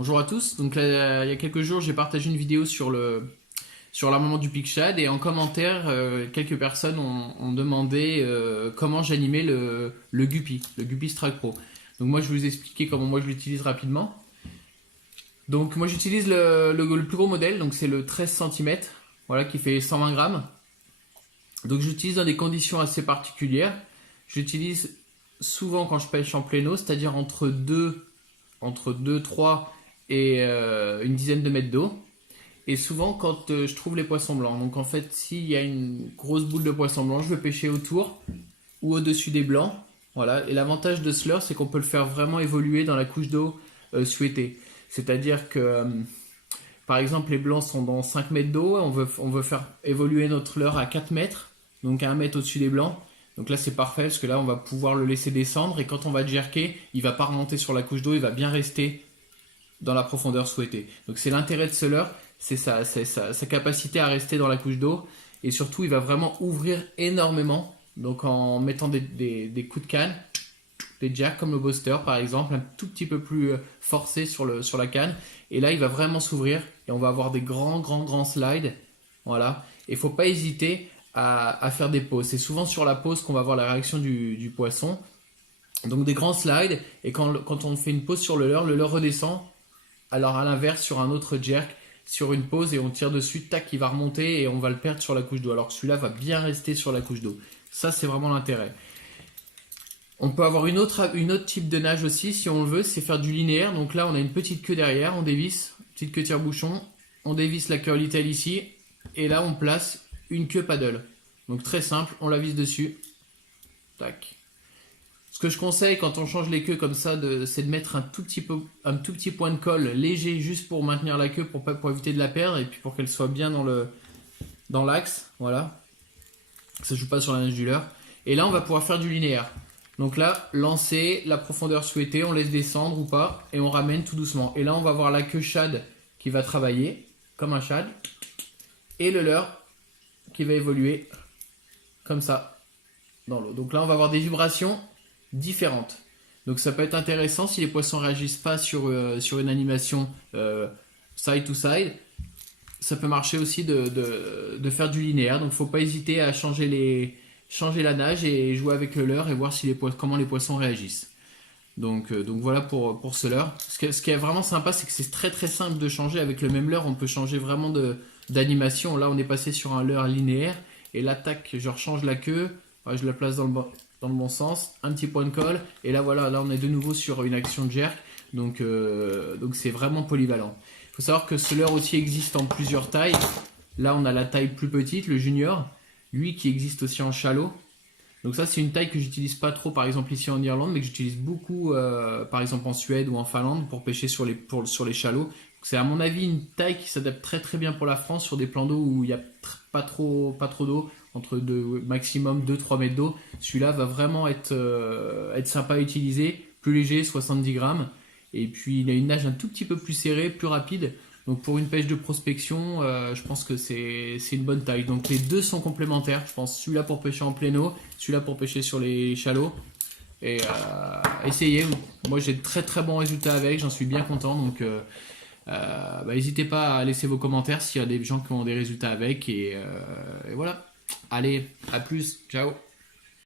Bonjour à tous. Donc là, il y a quelques jours, j'ai partagé une vidéo sur l'armement du Pic Shad et en commentaire, quelques personnes ont demandé comment j'animais le Guppy, le Guppy Strike Pro. Donc moi, je vais vous expliquer comment moi je l'utilise rapidement. Donc moi, j'utilise le plus gros modèle, donc c'est le 13 cm, voilà, qui fait 120 grammes. Donc j'utilise dans des conditions assez particulières. J'utilise souvent quand je pêche en pléno, c'est-à-dire entre 2, 3 et une dizaine de mètres d'eau. Et souvent quand je trouve les poissons blancs. Donc en fait, s'il y a une grosse boule de poissons blancs, je vais pêcher autour ou au-dessus des blancs. Voilà. Et l'avantage de ce leurre, c'est qu'on peut le faire vraiment évoluer dans la couche d'eau souhaitée. C'est-à-dire que, par exemple, les blancs sont dans 5 mètres d'eau. On veut faire évoluer notre leurre à 4 mètres, donc à 1 mètre au-dessus des blancs. Donc là, c'est parfait parce que là, on va pouvoir le laisser descendre. Et quand on va jerker, il ne va pas remonter sur la couche d'eau, il va bien rester dans la profondeur souhaitée. Donc c'est l'intérêt de ce leurre, c'est sa capacité à rester dans la couche d'eau. Et surtout, il va vraiment ouvrir énormément. Donc en mettant des coups de canne, des jerks comme le Buster par exemple, un tout petit peu plus forcé sur la canne. Et là, il va vraiment s'ouvrir et on va avoir des grands slides. Voilà. Et il ne faut pas hésiter à faire des pauses. C'est souvent sur la pause qu'on va voir la réaction du poisson. Donc des grands slides. Et quand on fait une pause sur le leurre redescend. Alors à l'inverse, sur un autre jerk, sur une pause et on tire dessus, tac, il va remonter et on va le perdre sur la couche d'eau. Alors que celui-là va bien rester sur la couche d'eau. Ça, c'est vraiment l'intérêt. On peut avoir une autre type de nage aussi, si on le veut, c'est faire du linéaire. Donc là, on a une petite queue derrière, on dévisse, petite queue tire-bouchon, on dévisse la queue little ici, et là, on place une queue paddle. Donc très simple, on la visse dessus, tac. Ce que je conseille quand on change les queues comme ça, c'est de mettre un tout petit point de colle léger juste pour maintenir la queue, pour éviter de la perdre et puis pour qu'elle soit bien dans l'axe. Voilà. Ça joue pas sur la nage du leurre. Et là, on va pouvoir faire du linéaire. Donc là, lancer, la profondeur souhaitée, on laisse descendre ou pas et on ramène tout doucement. Et là, on va avoir la queue shad qui va travailler comme un shad et le leurre qui va évoluer comme ça dans l'eau. Donc là, on va avoir des vibrations différentes. Donc ça peut être intéressant si les poissons réagissent pas sur une animation side to side. Ça peut marcher aussi de faire du linéaire. Donc faut pas hésiter à changer la nage et jouer avec le leurre et voir comment les poissons réagissent. Donc voilà pour ce leurre. Ce qui est vraiment sympa, c'est que c'est très simple de changer. Avec le même leurre, on peut changer vraiment d'animation. Là, on est passé sur un leurre linéaire et là, tac, je rechange la queue. Je la place dans le bon sens, un petit point de colle, et là voilà, là on est de nouveau sur une action de jerk, donc c'est vraiment polyvalent. Il faut savoir que ce leurre aussi existe en plusieurs tailles. Là on a la taille plus petite, le junior, lui qui existe aussi en shallow. Donc ça c'est une taille que j'utilise pas trop par exemple ici en Irlande, mais que j'utilise beaucoup par exemple en Suède ou en Finlande pour pêcher sur les shallows. C'est à mon avis une taille qui s'adapte très bien pour la France sur des plans d'eau où il n'y a pas trop d'eau, entre maximum 2-3 mètres d'eau. Celui-là va vraiment être sympa à utiliser, plus léger, 70 grammes. Et puis il a une nage un tout petit peu plus serrée, plus rapide. Donc pour une pêche de prospection, je pense que c'est une bonne taille. Donc les deux sont complémentaires. Je pense celui-là pour pêcher en plein eau, celui-là pour pêcher sur les shallows. Et essayez. Moi j'ai de très bons résultats avec, j'en suis bien content. Donc n'hésitez pas à laisser vos commentaires s'il y a des gens qui ont des résultats avec. Et voilà. Allez, à plus. Ciao.